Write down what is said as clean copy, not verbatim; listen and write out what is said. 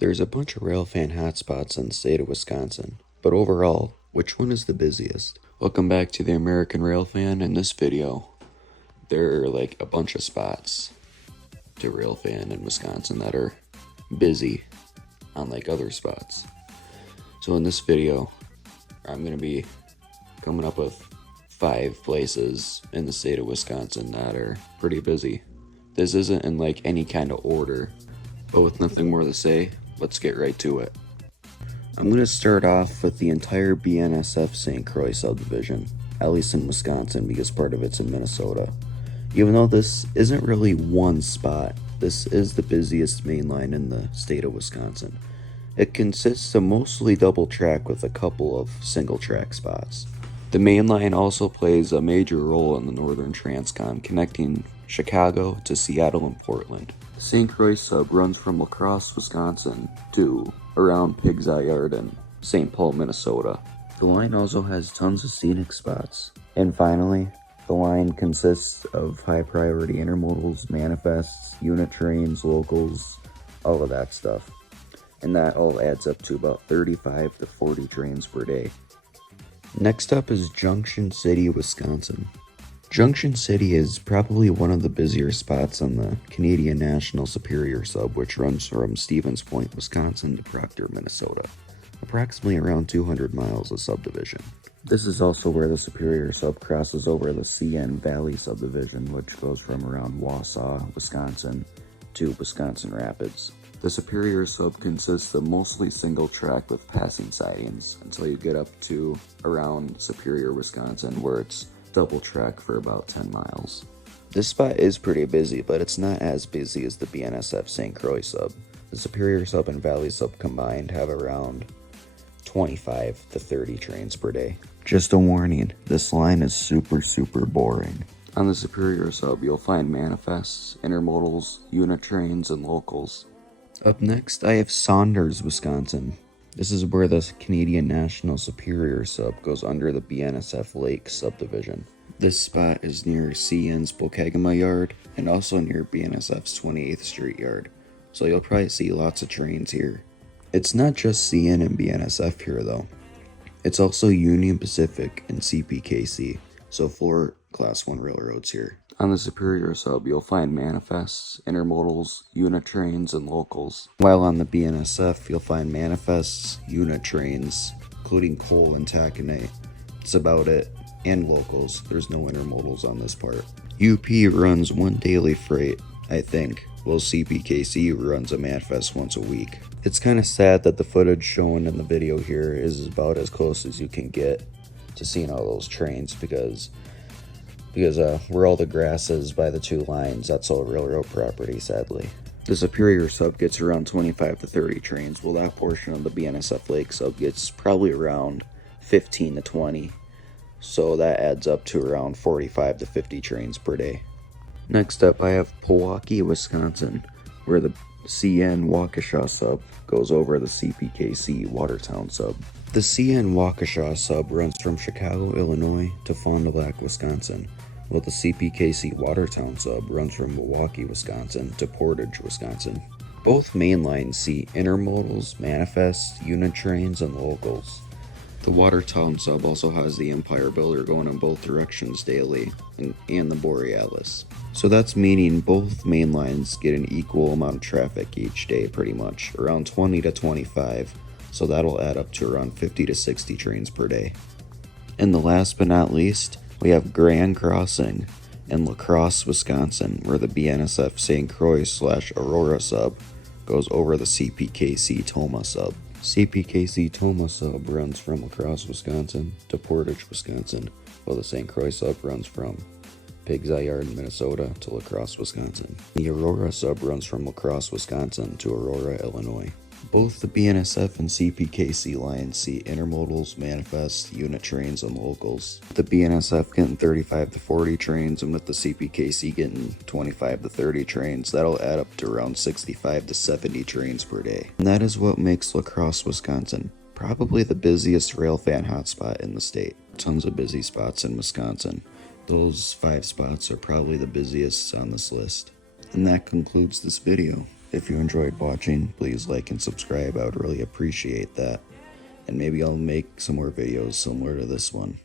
There's a bunch of railfan hotspots in the state of Wisconsin, but overall, which one is the busiest? Welcome back to the American Railfan. In this video, there are like a bunch of spots to railfan in Wisconsin that are busy unlike other spots. So in this video, I'm going to be coming up with 5 places in the state of Wisconsin that are pretty busy. This isn't in like any kind of order, but with nothing more to say, let's get right to it. I'm going to start off with the entire BNSF St. Croix subdivision, at least in Wisconsin because part of it's in Minnesota. Even though this isn't really one spot, this is the busiest main line in the state of Wisconsin. It consists of mostly double track with a couple of single track spots. The main line also plays a major role in the Northern Transcon, connecting Chicago to Seattle and Portland. The St. Croix sub runs from La Crosse, Wisconsin to around Pig's Eye Yard in St. Paul, Minnesota. The line also has tons of scenic spots. And finally, the line consists of high priority intermodals, manifests, unit trains, locals, all of that stuff. And that all adds up to about 35 to 40 trains per day. Next up is Junction City, Wisconsin. Junction City is probably one of the busier spots on the Canadian National Superior sub, which runs from Stevens Point, Wisconsin to Proctor, Minnesota. Approximately around 200 miles of subdivision. This is also where the Superior sub crosses over the CN Valley subdivision, which goes from around Wausau, Wisconsin to Wisconsin Rapids. The Superior sub consists of mostly single track with passing sidings until you get up to around Superior, Wisconsin, where it's double track for about 10 miles. This spot is pretty busy, but it's not as busy as the BNSF St. Croix sub. The Superior sub and Valley sub combined have around 25 to 30 trains per day. Just a warning, this line is super boring. On the Superior sub, you'll find manifests, intermodals, unit trains, and locals. Up next, I have Saunders, Wisconsin. This is where the Canadian National Superior sub goes under the BNSF Lake subdivision. This spot is near CN's Bokagama Yard and also near BNSF's 28th Street Yard, so you'll probably see lots of trains here. It's not just CN and BNSF here though. It's also Union Pacific and CPKC, so 4 Class 1 railroads here. On the Superior sub, you'll find manifests, intermodals, unit trains, and locals. While on the BNSF, you'll find manifests, unit trains, including coal and taconite. That's about it. And locals. There's no intermodals on this part. UP runs one daily freight, I think, while CPKC runs a manifest once a week. It's kind of sad that the footage shown in the video here is about as close as you can get to seeing all those trains because where all the grass is by the 2 lines, that's all railroad property, sadly. The Superior sub gets around 25 to 30 trains, while that portion of the BNSF Lake sub gets probably around 15 to 20. So that adds up to around 45 to 50 trains per day. Next up, I have Pewaukee, Wisconsin, where the CN Waukesha sub goes over the CPKC Watertown sub. The CN Waukesha sub runs from Chicago, Illinois to Fond du Lac, Wisconsin, while the CPKC Watertown sub runs from Milwaukee, Wisconsin to Portage, Wisconsin. Both main lines see intermodals, manifests, unit trains, and locals. The Watertown sub also has the Empire Builder going in both directions daily, and the Borealis. So that's meaning both main lines get an equal amount of traffic each day pretty much, around 20 to 25. So that'll add up to around 50 to 60 trains per day. And the last but not least, we have Grand Crossing in La Crosse, Wisconsin, where the BNSF St. Croix / Aurora sub goes over the CPKC Toma sub. CPKC Toma sub runs from La Crosse, Wisconsin to Portage, Wisconsin, while the St. Croix sub runs from Pig's Eye Yard in Minnesota to La Crosse, Wisconsin. The Aurora sub runs from La Crosse, Wisconsin to Aurora, Illinois. Both the BNSF and CPKC lines see intermodals, manifests, unit trains, and locals. The BNSF getting 35 to 40 trains, and with the CPKC getting 25 to 30 trains, that'll add up to around 65 to 70 trains per day. And that is what makes La Crosse, Wisconsin probably the busiest railfan hotspot in the state. Tons of busy spots in Wisconsin. Those 5 spots are probably the busiest on this list. And that concludes this video. If you enjoyed watching, please like and subscribe. I would really appreciate that. And maybe I'll make some more videos similar to this one.